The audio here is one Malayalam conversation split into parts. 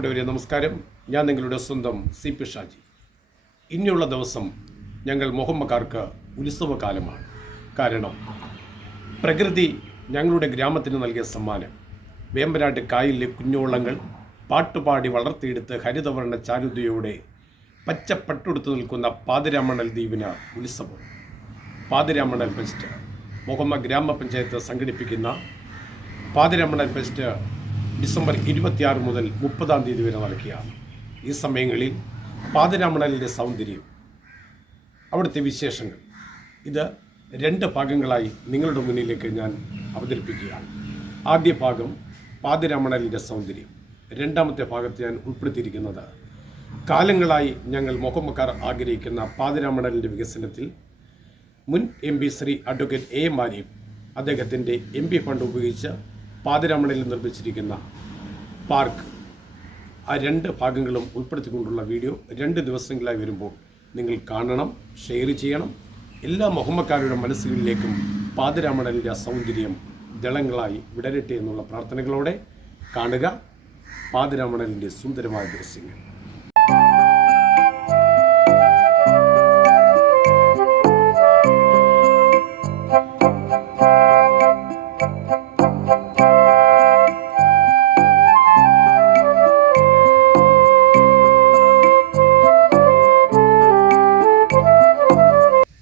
പ്രിയപ്പെട്ടവരെ നമസ്കാരം. ഞാൻ നിങ്ങളുടെ സ്വന്തം സി പി ഷാജി. ഇനിയുള്ള ദിവസം ഞങ്ങൾ മുഹമ്മക്കാർക്ക് ഉത്സവകാലമാണ്. കാരണം പ്രകൃതി ഞങ്ങളുടെ ഗ്രാമത്തിന് നൽകിയ സമ്മാനം. വേമ്പനാട്ട് കായലിലെ കുഞ്ഞോളങ്ങൾ പാട്ടുപാടി വളർത്തിയെടുത്ത് ഹരിതവർണ്ണ ചാരുതയോടെ പച്ചപ്പട്ടുടുത്ത് നിൽക്കുന്ന പാതിരാമണൽ ദ്വീപിന് ഉത്സവം. പാതിരാമണൽ ഫെസ്റ്റ് മുഹമ്മ ഗ്രാമപഞ്ചായത്ത് സംഘടിപ്പിക്കുന്ന പാതിരാമണൽ ഫെസ്റ്റ് ഡിസംബർ 26 മുതൽ 30 തീയതി വരെ നടക്കുകയാണ്. ഈ സമയങ്ങളിൽ പാതിരാമണലിൻ്റെ സൗന്ദര്യം, അവിടുത്തെ വിശേഷങ്ങൾ, ഇത് 2 ഭാഗങ്ങളായി നിങ്ങളുടെ മുന്നിലേക്ക് ഞാൻ അവതരിപ്പിക്കുകയാണ്. ആദ്യ ഭാഗം പാതിരാമണലിൻ്റെ സൗന്ദര്യം. രണ്ടാമത്തെ ഭാഗത്ത് ഞാൻ ഉൾപ്പെടുത്തിയിരിക്കുന്നത് കാലങ്ങളായി ഞങ്ങൾ മുഹമ്മക്കാർ ആഗ്രഹിക്കുന്ന പാതിരാമണലിൻ്റെ വികസനത്തിൽ മുൻ MP ശ്രീ അഡ്വക്കേറ്റ് A. മാരിയും അദ്ദേഹത്തിൻ്റെ MP ഫണ്ട് ഉപയോഗിച്ച് പാതിരാമണലിൽ നിർമ്മിച്ചിരിക്കുന്ന പാർക്ക്, ആ 2 ഭാഗങ്ങളും ഉൾപ്പെടുത്തിക്കൊണ്ടുള്ള വീഡിയോ 2 ദിവസങ്ങളായി വരുമ്പോൾ നിങ്ങൾ കാണണം, ഷെയർ ചെയ്യണം. എല്ലാ മുഹമ്മക്കാരുടെ മനസ്സുകളിലേക്കും പാതിരാമണലിൻ്റെ സൗന്ദര്യം ദളങ്ങളായി വിടരട്ടെ എന്നുള്ള പ്രാർത്ഥനകളോടെ കാണുക പാതിരാമണലിൻ്റെ സുന്ദരമായ ദൃശ്യങ്ങൾ.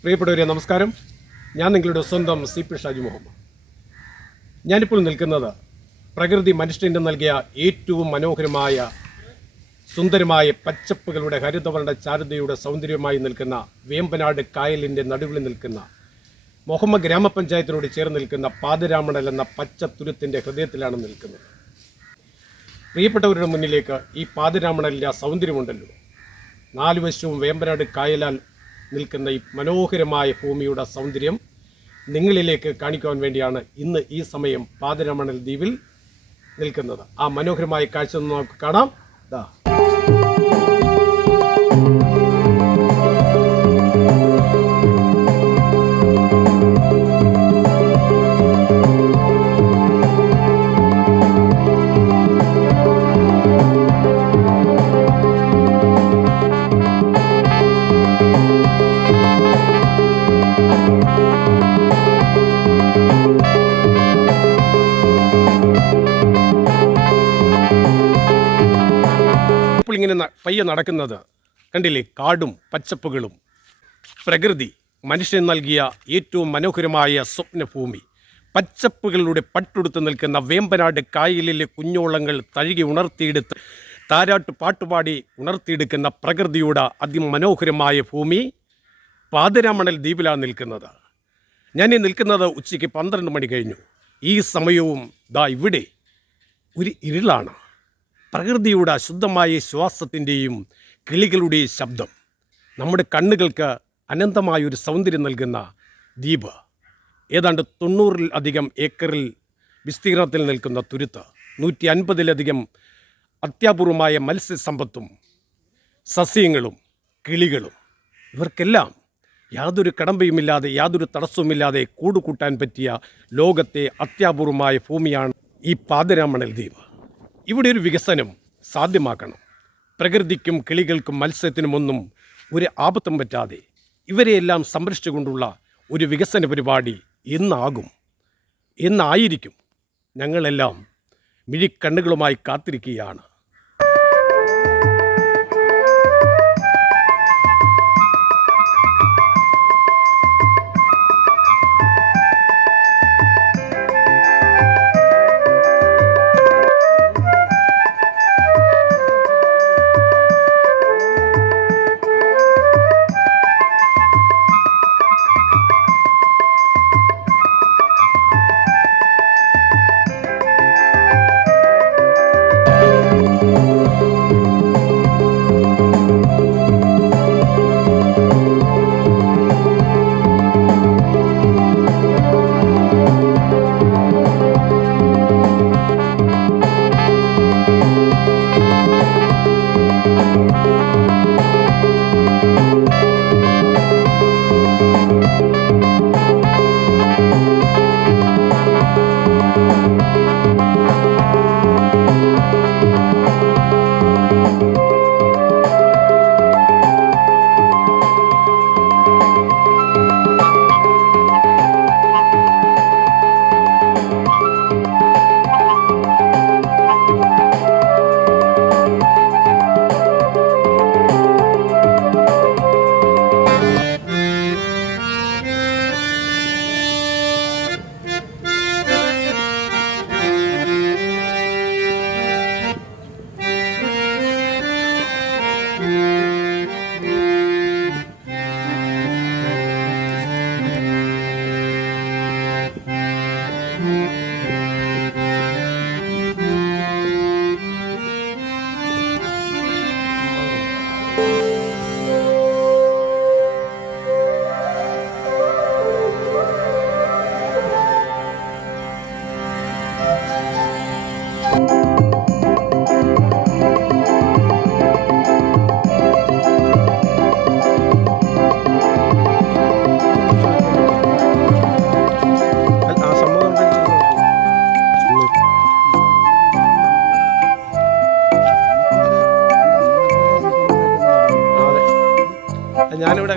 പ്രിയപ്പെട്ടവരെ നമസ്കാരം. ഞാൻ നിങ്ങളുടെ സ്വന്തം സി പി ഷാജി മുഹമ്മദ്. ഞാനിപ്പോൾ നിൽക്കുന്നത് പ്രകൃതി മനുഷ്യന് നൽകിയ ഏറ്റവും മനോഹരമായ സുന്ദരമായ പച്ചപ്പുകളുടെ ഹരിതവർണ്ണ ചാരുതയുടെ സൗന്ദര്യമായി നിൽക്കുന്ന വേമ്പനാട് കായലിൻ്റെ നടുവിൽ നിൽക്കുന്ന മുഹമ്മ ഗ്രാമപഞ്ചായത്തിനോട് ചേർന്ന് നിൽക്കുന്ന പാതിരാമണൽ എന്ന പച്ചത്തുരുത്തിൻ്റെ ഹൃദയത്തിലാണ് നിൽക്കുന്നത്. പ്രിയപ്പെട്ടവരുടെ മുന്നിലേക്ക് ഈ പാതിരാമണലിൻ്റെ സൗന്ദര്യമുണ്ടല്ലോ, 4 വശവും വേമ്പനാട് കായലാൽ നിൽക്കുന്ന ഈ മനോഹരമായ ഭൂമിയുടെ സൗന്ദര്യം നിങ്ങളിലേക്ക് കാണിക്കുവാൻ വേണ്ടിയാണ് ഇന്ന് ഈ സമയം പാതിരാമണൽ ദ്വീപിൽ നിൽക്കുന്നത്. ആ മനോഹരമായ കാഴ്ച നമുക്ക് കാണാം. ഇങ്ങനെ പയ്യെ നടക്കുന്നത് കണ്ടില്ലേ? കാടും പച്ചപ്പുകളും, പ്രകൃതി മനുഷ്യൻ നൽകിയ ഏറ്റവും മനോഹരമായ സ്വപ്നഭൂമി, പച്ചപ്പുകളുടെ പട്ടുടുത്ത് നിൽക്കുന്ന വേമ്പനാട് കായലിലെ കുഞ്ഞോളങ്ങൾ തഴുകി ഉണർത്തിയെടുത്ത് താരാട്ട് പാട്ടുപാടി ഉണർത്തിയെടുക്കുന്ന പ്രകൃതിയുടെ അതിമനോഹരമായ ഭൂമി പാതിരാമണൽ ദ്വീപിലാണ് നിൽക്കുന്നത്. ഞാൻ നിൽക്കുന്നത് ഉച്ചയ്ക്ക് 12 മണി കഴിഞ്ഞു. ഈ സമയവും ഇവിടെ ഒരു ഇരുളാണ്. പ്രകൃതിയുടെ അശുദ്ധമായ ശ്വാസത്തിൻ്റെയും കിളികളുടെയും ശബ്ദം നമ്മുടെ കണ്ണുകൾക്ക് അനന്തമായൊരു സൗന്ദര്യം നൽകുന്ന ദ്വീപ്. ഏതാണ്ട് 90-ലധികം ഏക്കറിൽ വിസ്തീർണത്തിൽ നിൽക്കുന്ന തുരുത്ത്, 150-ലധികം അത്യപൂർവമായ മത്സ്യസമ്പത്തും സസ്യങ്ങളും കിളികളും, ഇവർക്കെല്ലാം യാതൊരു കടമ്പയുമില്ലാതെ യാതൊരു തടസ്സവുമില്ലാതെ കൂടുകൂട്ടാൻ പറ്റിയ ലോകത്തെ അത്യപൂർവമായ ഭൂമിയാണ് ഈ പാതിരാമണൽ ദ്വീപ്. ഇവിടെ ഒരു വികസനം സാധ്യമാക്കണം. പ്രകൃതിക്കും കിളികൾക്കും മത്സ്യത്തിനുമൊന്നും ഒരു ആപത്തും പറ്റാതെ ഇവരെയെല്ലാം സംരക്ഷിച്ചുകൊണ്ടുള്ള ഒരു വികസന പരിപാടി എന്നായിരിക്കും ഞങ്ങളെല്ലാം മിഴിക്കണ്ണുകളുമായി കാത്തിരിക്കുകയാണ്.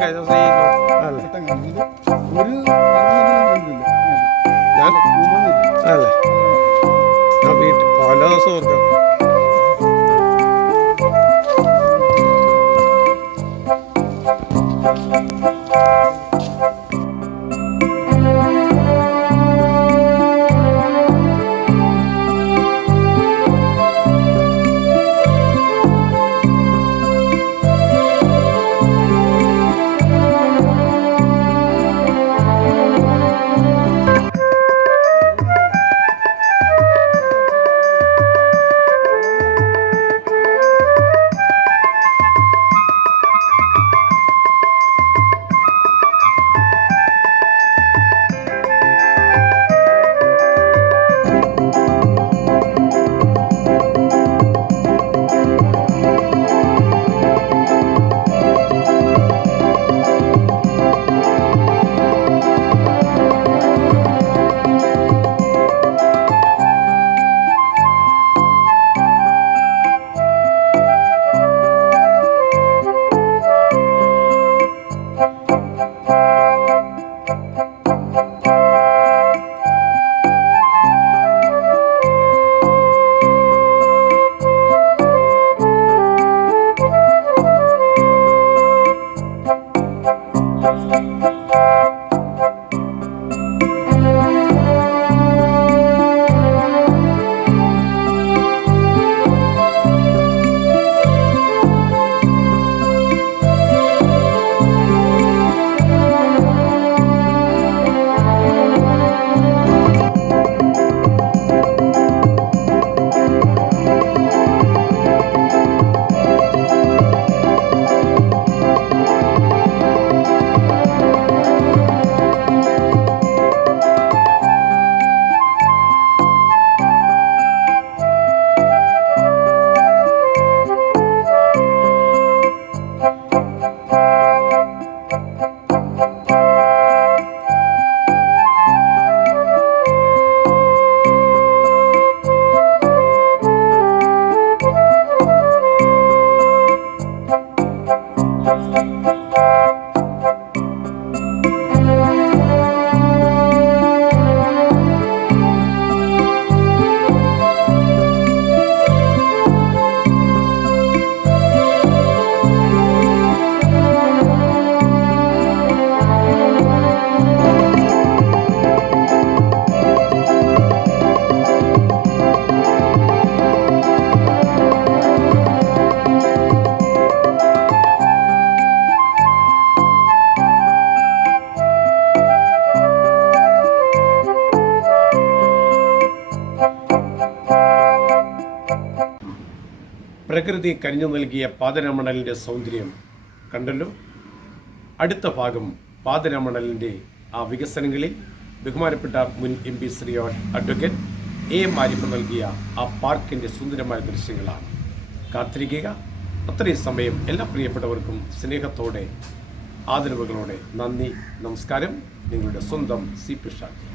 കഴിഞ്ഞ ദിവസം ഈ അല്ലേ ഞാൻ അല്ലേ ഞാൻ വീട്ടിൽ പല ദിവസം ഓർക്കാം. പ്രകൃതി കനിഞ്ഞു നൽകിയ പാതരാമണലിൻ്റെ സൗന്ദര്യം കണ്ടല്ലോ. അടുത്ത ഭാഗം പാതരാമണലിൻ്റെ ആ വികസനങ്ങളിൽ ബഹുമാനപ്പെട്ട മുൻ MP Shri advocate AM Arif നൽകിയ ആ പാർക്കിൻ്റെ സുന്ദരമായ ദൃശ്യങ്ങളാണ്. കാത്തിരിക്കുക. അത്രയും സമയം എല്ലാ പ്രിയപ്പെട്ടവർക്കും സ്നേഹത്തോടെ ആദരവുകളോടെ നന്ദി, നമസ്കാരം. നിങ്ങളുടെ സ്വന്തം CP ഷാജി.